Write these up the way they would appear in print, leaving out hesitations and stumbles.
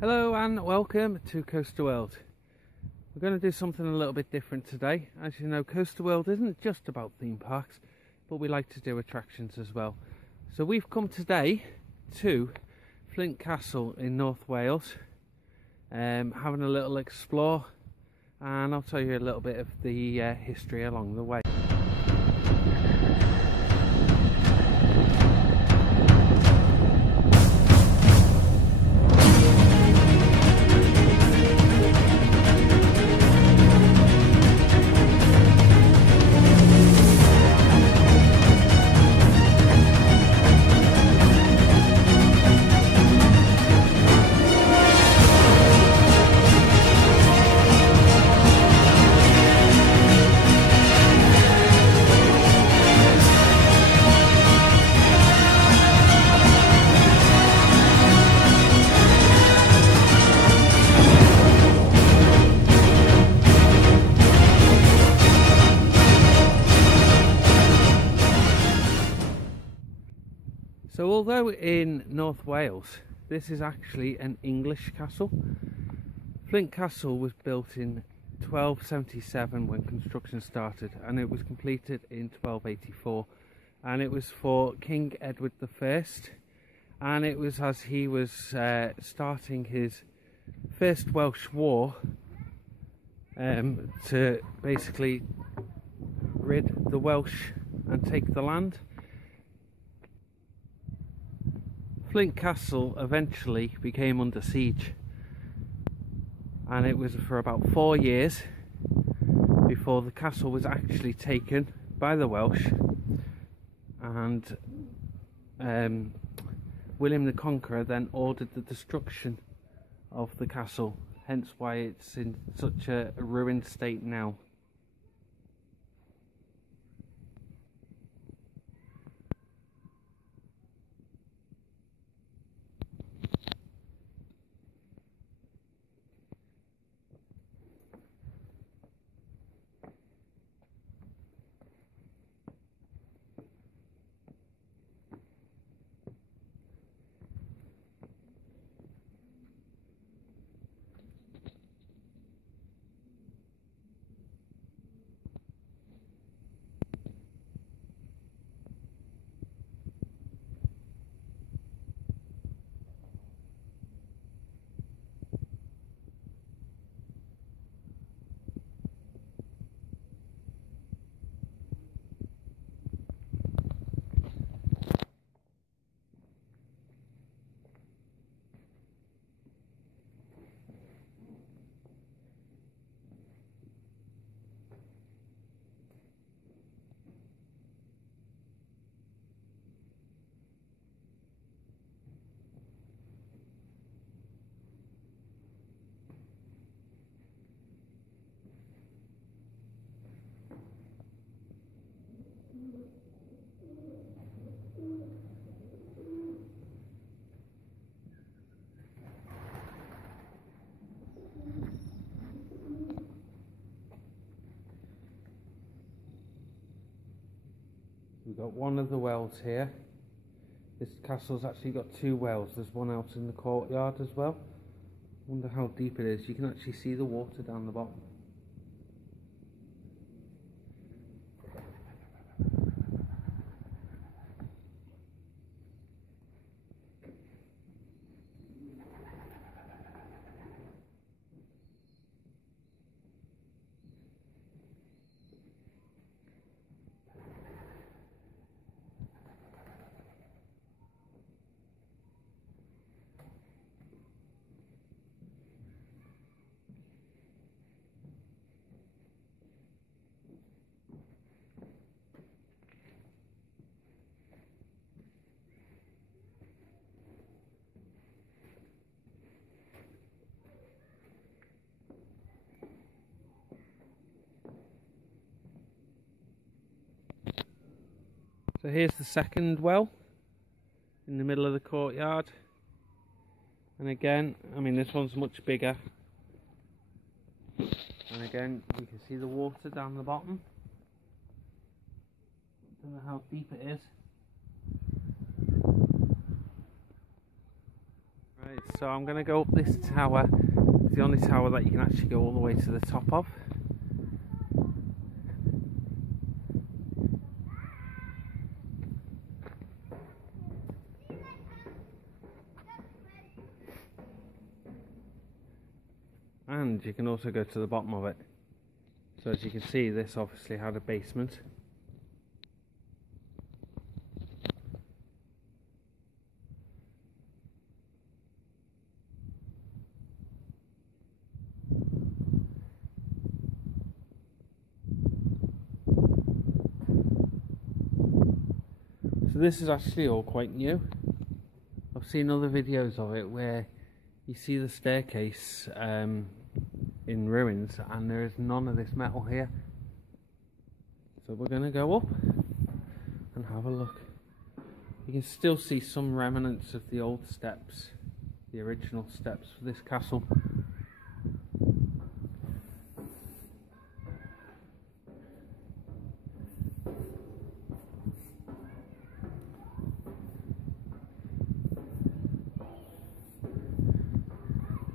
Hello and welcome to Coaster World. We're going to do something a little bit different today. As you know, Coaster World isn't just about theme parks, but we like to do attractions as well. So we've come today to Flint Castle in North Wales, having a little explore, and I'll tell you a little bit of the history along the way. So although in North Wales, this is actually an English castle. Flint Castle was built in 1277 when construction started, and it was completed in 1284, and it was for King Edward I, and it was as he was starting his first Welsh war to basically rid the Welsh and take the land. Flint Castle eventually became under siege, and it was for about 4 years before the castle was actually taken by the Welsh, and William the Conqueror then ordered the destruction of the castle, hence why it's in such a ruined state now. We've got one of the wells here. This castle's actually got 2 wells. There's one out in the courtyard as well. Wonder how deep it is. You can actually see the water down the bottom. So here's the second well in the middle of the courtyard, and again, I mean, this one's much bigger, and again you can see the water down the bottom. Don't know how deep it is. Right, So I'm going to go up this tower. It's the only tower that you can actually go all the way to the top of. And you can also go to the bottom of it. So as you can see, this obviously had a basement. So this is actually all quite new. I've seen other videos of it where you see the staircase in ruins and there is none of this metal here. So we're going to go up and have a look. You can still see some remnants of the old steps, the original steps for this castle.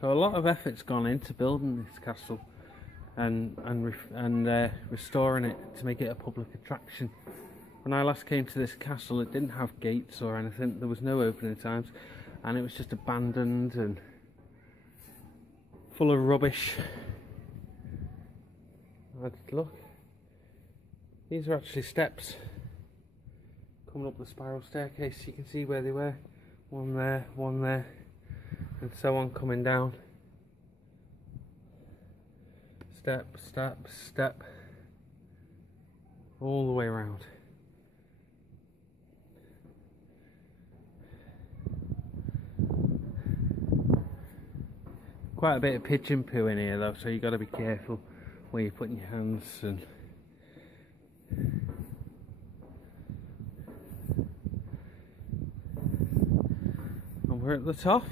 So a lot of effort's gone into building this castle and restoring it to make it a public attraction. When I last came to this castle, it didn't have gates or anything. There was no opening times, and it was just abandoned and full of rubbish. Look, these are actually steps coming up the spiral staircase. You can see where they were. One there, and so on, coming down. Step, step, step, all the way around. Quite a bit of pigeon poo in here though, so you've got to be careful where you're putting your hands. And we're at the top.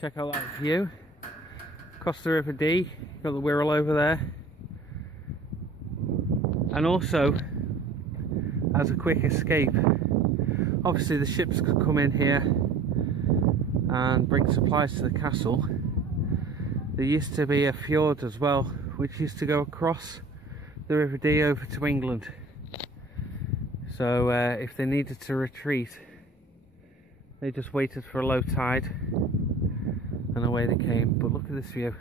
Check out that view across the River Dee. Got the Wirral over there, and also as a quick escape, obviously the ships could come in here and bring supplies to the castle. There used to be a fjord as well, which used to go across the River Dee over to England. So if they needed to retreat, they just waited for a low tide and away they came. But look at this view.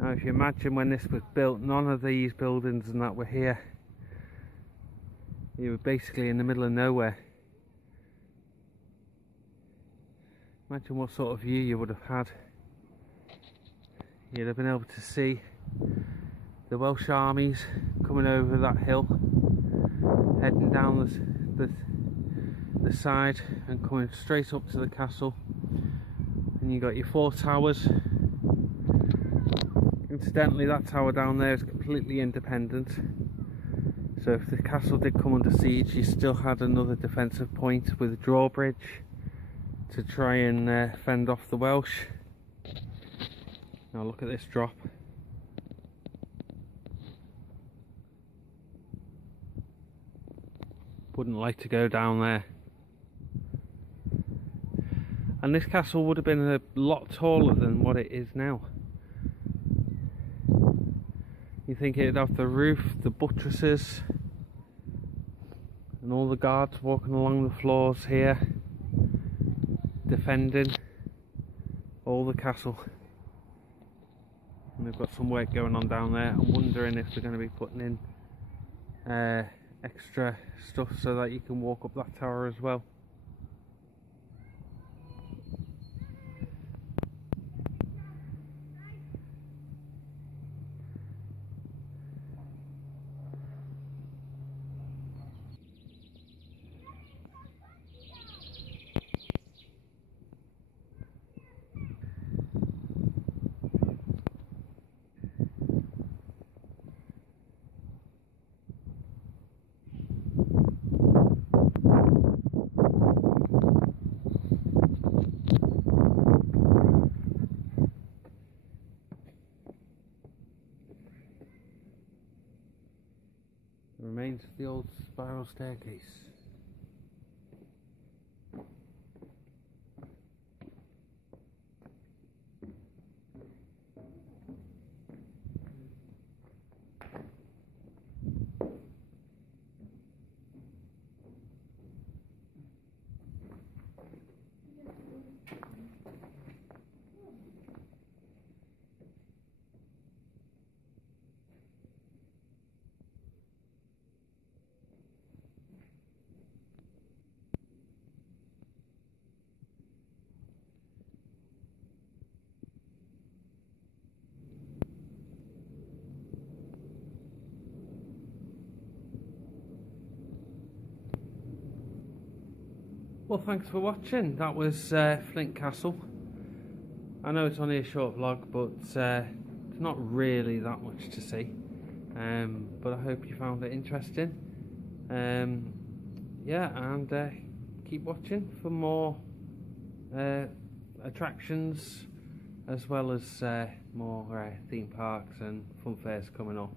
Now if you imagine when this was built, none of these buildings and that were here. You were basically in the middle of nowhere. Imagine what sort of view you would have had. You'd have been able to see the Welsh armies coming over that hill, heading down the side and coming straight up to the castle. And you got your 4 towers. Incidentally, that tower down there is completely independent, so if the castle did come under siege, you still had another defensive point with a drawbridge to try and fend off the Welsh. Now look at this drop. Wouldn't like to go down there. And this castle would have been a lot taller than what it is now. You think it'd have the roof, the buttresses, and all the guards walking along the floors here, defending all the castle. And they've got some work going on down there. I'm wondering if they're going to be putting in extra stuff so that you can walk up that tower as well. the old spiral staircase. Well, thanks for watching. That was Flint Castle. I know it's only a short vlog, but it's not really that much to see. But I hope you found it interesting. Yeah, and keep watching for more attractions, as well as more theme parks and fun fairs coming up.